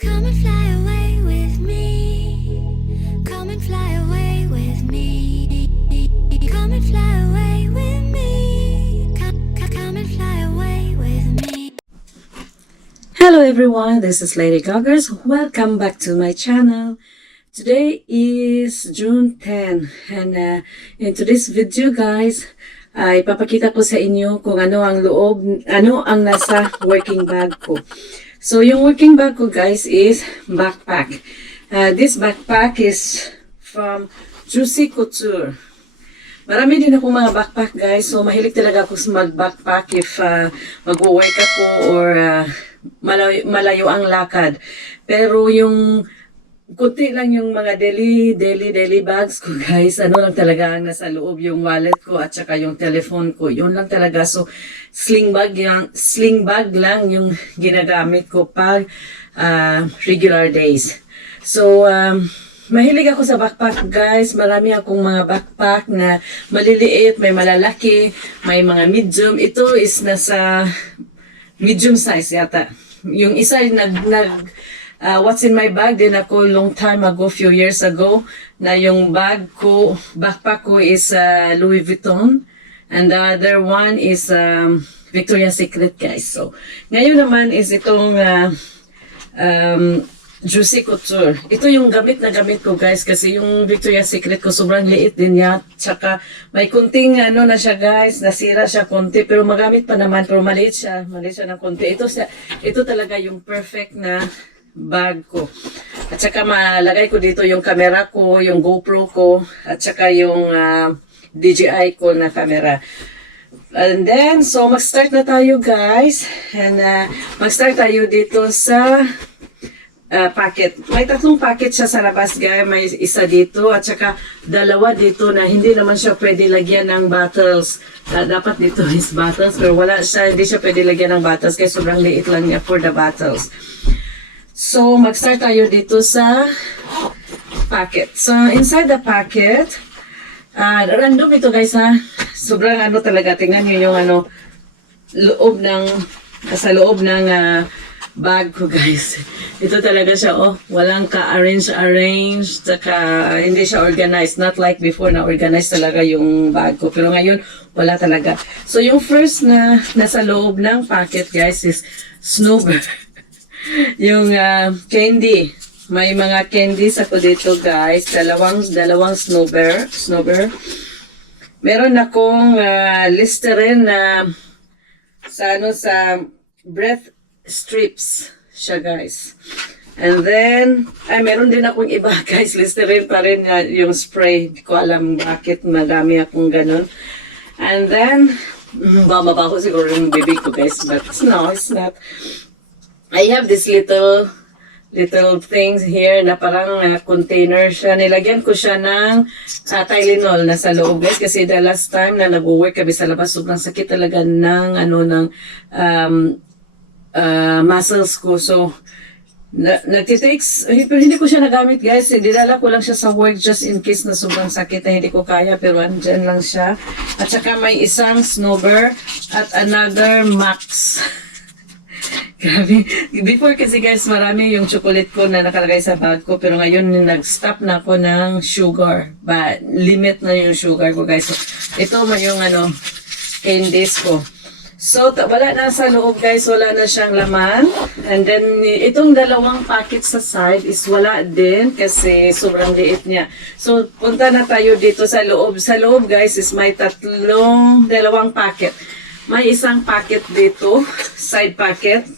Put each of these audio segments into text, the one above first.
Come and fly away with me. Come and fly away with me. Come and fly away with me. Come and fly away with me. Hello everyone, this is Lady Goggers. Welcome back to my channel. Today is June 10 and in today's video guys, ay ipapakita ko sa inyo kung ano ang nasa working bag ko. So yung working bag ko guys is backpack. This backpack is from Juicy Couture. Marami din ako mga backpack guys, so mahilig talaga ako sa mag-backpack if mag-work ako or malayo ang lakad. Pero yung kunti lang yung mga daily bags ko guys, ano lang talaga ang nasa loob, yung wallet ko at saka yung telephone ko, yun lang talaga. So sling bag lang yung ginagamit ko pag regular days. So mahilig ako sa backpack guys. Marami akong mga backpack na maliliit, may malalaki, may mga medium. Ito is nasa medium size yata. Yung isa what's in my bag din ako long time ago, few years ago, na yung backpack ko is Louis Vuitton. And the other one is Victoria's Secret guys. So, ngayon naman is itong Juicy Couture. Ito yung gamit ko guys kasi yung Victoria's Secret ko sobrang liit din niya. Tsaka may kunting na siya guys, nasira siya konti pero magamit pa naman, pero maliit siya ng konti. Ito talaga yung perfect na bag ko. At saka malagay ko dito yung camera ko, yung GoPro ko, at saka yung DJI ko na camera. And then, so mag-start na tayo guys. And mag-start tayo dito sa packet. May tatlong packet siya sa labas guys. May isa dito at saka dalawa dito na hindi naman siya pwede lagyan ng bottles. Dapat dito is bottles pero hindi siya pwede lagyan ng bottles kaya sobrang liit lang niya for the bottles. So mag-start tayo dito sa packet. So inside the packet, random ito guys ha. Sobrang talaga. Tingnan niyo yung sa loob ng bag ko guys. Ito talaga siya, walang ka-arrange, saka hindi siya organized. Not like before na organized talaga yung bag ko. Pero ngayon, wala talaga. So yung first na nasa loob ng packet guys is snowbird. Yung candy. May mga candies ako dito guys. Dalawang snowbird. Meron akong Listerine na sa breath strips siya guys. And then, meron din akong iba guys, Listerine pa rin yung spray. Hindi ko alam bakit madami akong ganun. And then, mabaho siguro yung bibig ko guys, but no, it's not. I have this little things here na parang container siya. Nilagyan ko siya ng Tylenol na sa loob guys kasi the last time na nag-work kami sa labas, sobrang sakit talaga ng muscles ko. So, nagtitakes, pero hindi ko siya nagamit guys. Dinala ko lang siya sa work just in case na sobrang sakit na hindi ko kaya, pero andyan lang siya. At saka may isang snowbird at another Max. Grabe. Before kasi guys, marami yung chocolate ko na nakalagay sa bag ko, pero ngayon nag-stop na ako ng sugar. Limit na yung sugar ko guys. So, ito yung candies ko. So, wala na sa loob guys, wala na siyang laman. And then, itong dalawang packet sa side is wala din kasi sobrang liit niya. So, punta na tayo dito sa loob. Sa loob guys is may dalawang packet. May isang packet dito, side packet,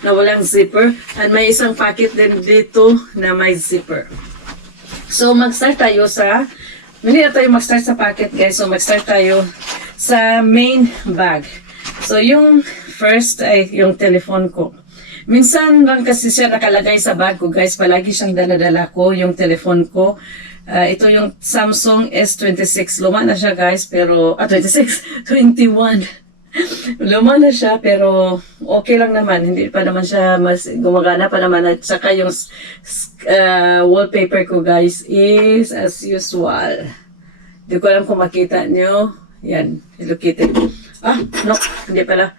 na walang zipper. And may isang packet din dito na may zipper. So, mag-start tayo hindi na tayo mag-start sa packet guys. So, mag-start tayo sa main bag. So, yung first ay yung telephone ko. Minsan lang kasi siya nakalagay sa bag ko guys. Palagi siyang dala-dala ko, yung telephone ko. Ito yung Samsung S26. Luma na siya guys, pero, 21. Luma na siya, pero okay lang naman. Hindi pa naman siya mas gumagana pa naman. At saka yung wallpaper ko guys is as usual. Hindi ko alam kung makita nyo. Yan, Hello Kitty. No, hindi pala.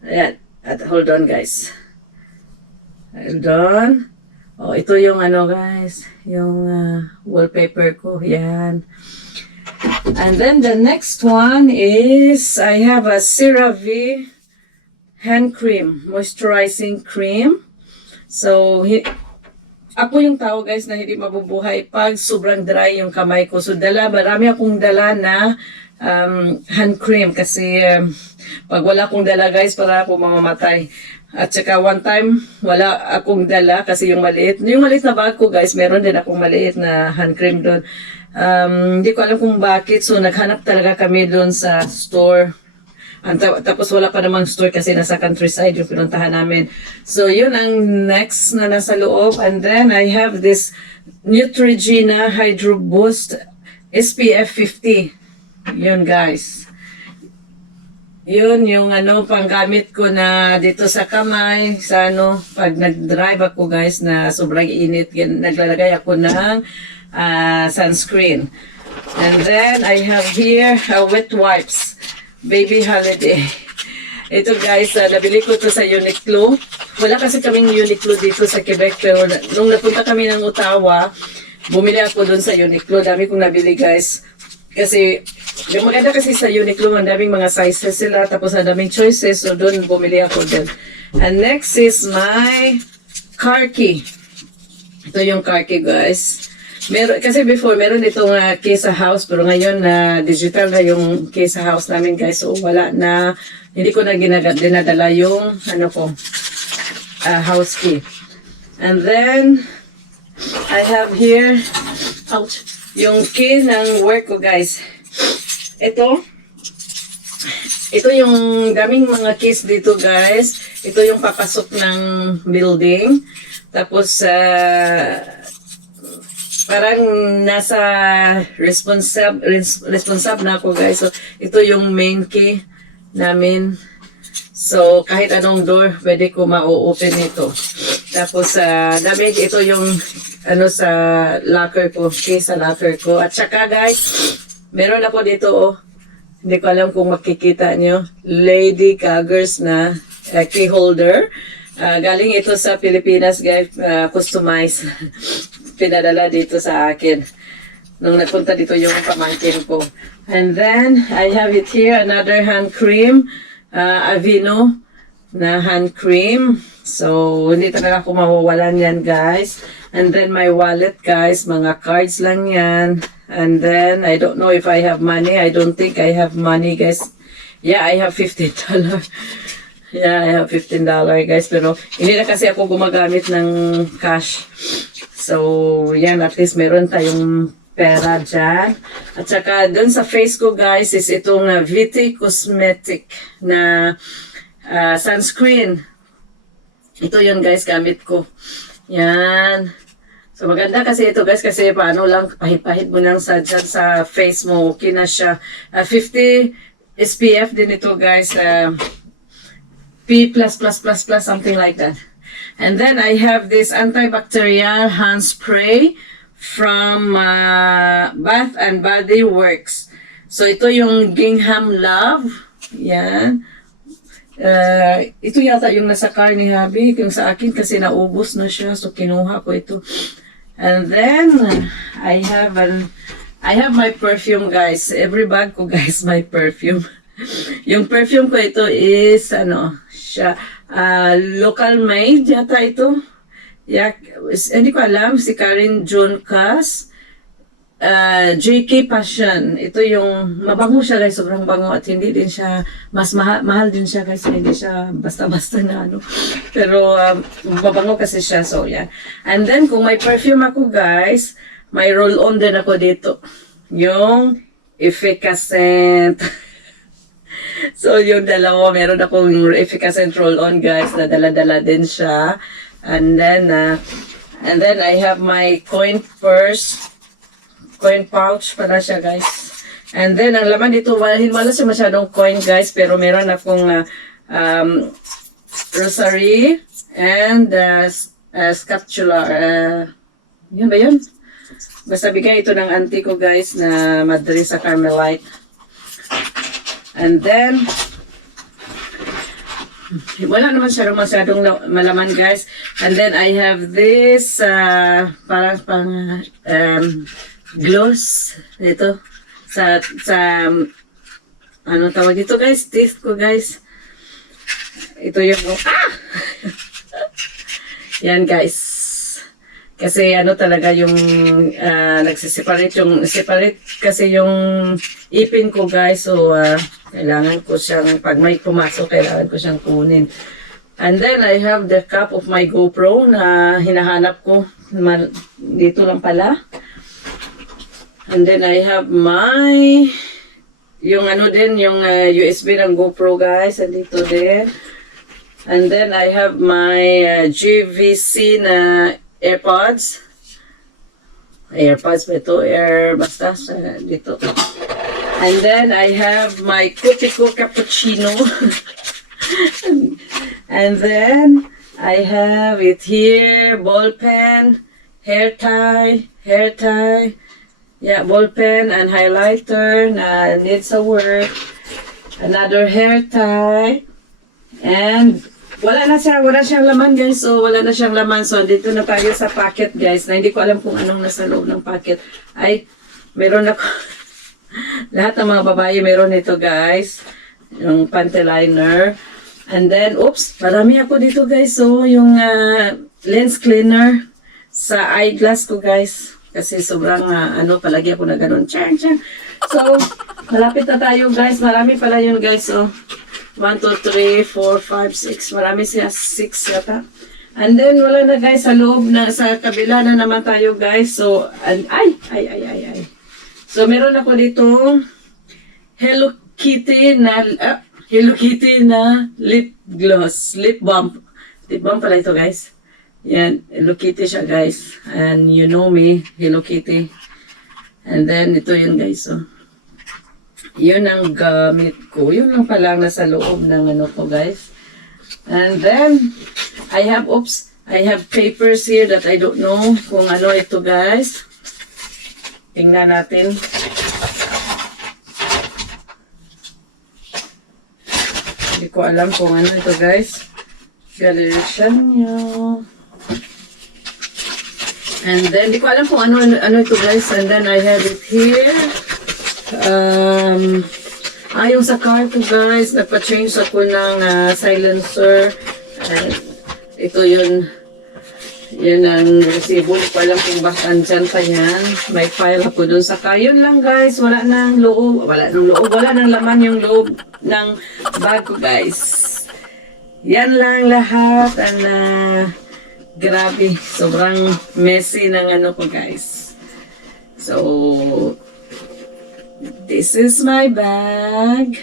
Ayan, hold on guys. Hold on. Oh, ito yung ano guys, yung wallpaper ko. Yan. And then the next one is I have a CeraVe hand cream, moisturizing cream. So, ako yung tao guys na hindi mabubuhay pag sobrang dry yung kamay ko. So, marami akong dala na hand cream kasi pag wala akong dala guys, para ako mamamatay. At saka one time, wala akong dala kasi yung maliit na bag ko guys, meron din akong maliit na hand cream doon. Hindi ko alam kung bakit, so naghanap talaga kami doon sa store. Tapos wala pa namang store kasi nasa countryside yung pinuntahan namin. So yun ang next na nasa loob. And then I have this Neutrogena Hydro Boost SPF 50. Yun guys. Yun yung panggamit ko na dito sa kamay, sa pag nag-drive ako guys na sobrang init, naglalagay ako ng sunscreen. And then I have here wet wipes, baby holiday. Ito guys, nabili ko to sa Uniqlo. Wala kasi kaming Uniqlo dito sa Quebec, pero nung napunta kami ng Ottawa, bumili ako dun sa Uniqlo. Dami kong nabili guys. Kasi, yung maganda kasi sa Uniqlo, ang daming mga sizes sila, tapos ang daming choices, so doon bumili ako din. And next is my car key. Ito yung car key, guys. Kasi before, meron itong key sa house, pero ngayon digital na yung key sa house namin, guys. So, wala na, hindi ko na dinadala yung, house key. And then, I have here, ouch, yung key ng work ko guys. Ito yung daming mga keys dito guys. Ito yung papasok ng building. Tapos parang nasa responsible na ako guys. So ito yung main key namin. So kahit anong door pwede ko ma-open ito. Tapos damit, ito yung sa locker ko, key sa locker ko. At saka guys, meron ako dito hindi ko alam kung makikita nyo, Lady Gaggers na key holder. Galing ito sa Pilipinas guys, customized. Pinadala dito sa akin. Nung nagpunta dito yung pamangkin ko. And then, I have it here, another hand cream, Aveeno na hand cream. So, hindi talaga ako mawawalan yan, guys. And then, my wallet, guys. Mga cards lang yan. And then, I don't know if I have money. I don't think I have money, guys. Yeah, I have $15. Yeah, I have $15, guys. Pero, hindi na kasi ako gumagamit ng cash. So, yan. At least, meron tayong pera dyan. At saka, dun sa face ko, guys, is itong VT Cosmetic na sunscreen. Ito yun guys, gamit ko. Yan. So maganda kasi ito guys, kasi paano lang, pahit-pahit mo lang dyan sa face mo, okay na siya. 50 SPF din ito guys, P++++, something like that. And then I have this antibacterial hand spray from Bath and Body Works. So ito yung Gingham Love. Yan. Ito yata yung nasa car ni Habi, yung sa akin kasi naubos na siya, so kinuha ko ito. And then I have my perfume guys. Every bag ko guys my perfume. Yung perfume ko ito is siya local made yata ito. Yeah, hindi ko alam, si Karen June Cass. JK Passion. Ito yung mabango siya guys, sobrang bango at hindi din siya mas mahal din siya guys, hindi siya basta-basta na pero mabango kasi siya, so yan. And then kung may perfume ako guys, may roll-on din ako dito, yung Efficacent. So yung dalawa, meron akong Efficacent roll-on guys, na dala-dala din siya. And then I have my coin purse, coin pouch pala siya guys. And then ang laman dito, wala siya masyadong coin guys, pero meron akong rosary and scapula. Yun ba yun? Basta bigay ito ng auntie ko guys na Madre sa Carmelite. And then Wala naman siya masyadong malaman, guys. And then I have this parang gloss dito sa ano tawag dito, guys, teeth ko, guys. Ito yung yan, guys. Kasi ano talaga yung separate kasi yung ipin ko, guys. So kailangan ko siyang, pag may pumasok, kailangan ko siyang kunin. And then I have the cap of my GoPro na hinahanap ko. Dito lang pala. And then I have my yung ano din, yung USB ng GoPro, guys. Andito din. And then I have my GVC na AirPods. AirPods ba ito? Basta dito. And then I have my Cutico Cappuccino. And then I have it here, ball pen, hair tie. Yeah, ball pen and highlighter na needs a work. Another hair tie. And wala siyang laman, guys. So wala na siyang laman. So dito na tayo sa packet, guys. Na hindi ko alam kung anong nasa loob ng packet. Ay, meron ako. Lahat ng mga babae meron ito, guys. Yung panty liner. And then, oops, marami ako dito, guys. So yung lens cleaner sa eyeglass ko, guys. Kasi sobrang palagi ako na ganun. Chang. So, malapit na tayo, guys. Marami pala yun, guys. So, 1, 2, 3, 4, 5, 6. Marami siya, 6 yata. And then, wala na, guys, sa loob na, sa kabila na naman tayo, guys. So, ay. So, meron ako dito Hello Kitty na lip gloss, lip balm. Lip balm pala ito, guys. Yan, Hello Kitty siya, guys. And you know me, Hello Kitty. And then, ito yun, guys. So, yun ang gamit ko. Yun lang pala nasa loob ng ano ko, guys. And then, I have papers here that I don't know kung ano ito, guys. Tingnan natin. Hindi ko alam kung ano ito, guys. Galerician nyo. And then, hindi ko alam kung ano ito, guys. And then, I have it here. Yung sa car ko, guys, nagpa-change ako ng silencer. And ito yun ang resibo. Hindi ko alam kung bakit andyan pa yan. May file ako dun sa car. Yun lang, guys. Wala nang laman yung loob ng bag ko, guys. Yan lang lahat. And grabe, sobrang messy ng ano ko, guys. So, this is my bag.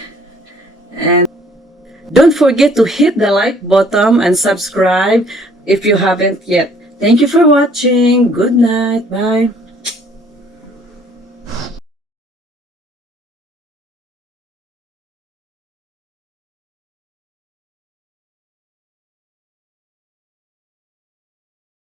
And don't forget to hit the like button and subscribe if you haven't yet. Thank you for watching. Good night. Bye.